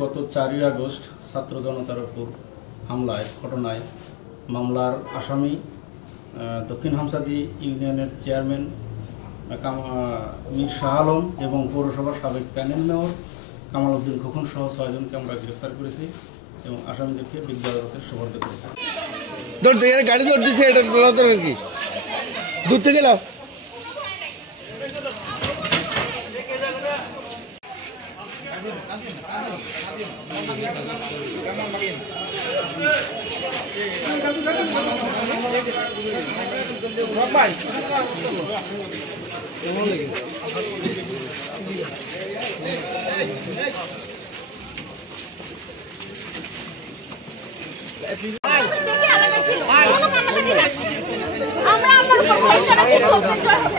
গত 4ই আগস্ট ছাত্র জনতার উপর হামলায় ঘটনায় মামলার আসামি দক্ষিণ হামসাদি ইউনিয়নের চেয়ারম্যান মীর শাহ আলম এবং পৌরসভার সাবেক প্যানেল মেয়র কামাল উদ্দিন খোকন সহ 6 জনকে আমরা গ্রেফতার করেছি এবং আসামিদেরকে বিজ্ঞ আদালতে সোপর্দ করেছি। গাড়ি দৌড় দিচ্ছে, এটা কি দূর থেকে গেল? আমরা আমার উপর ভরসা রাখি, সব কিছু হবে।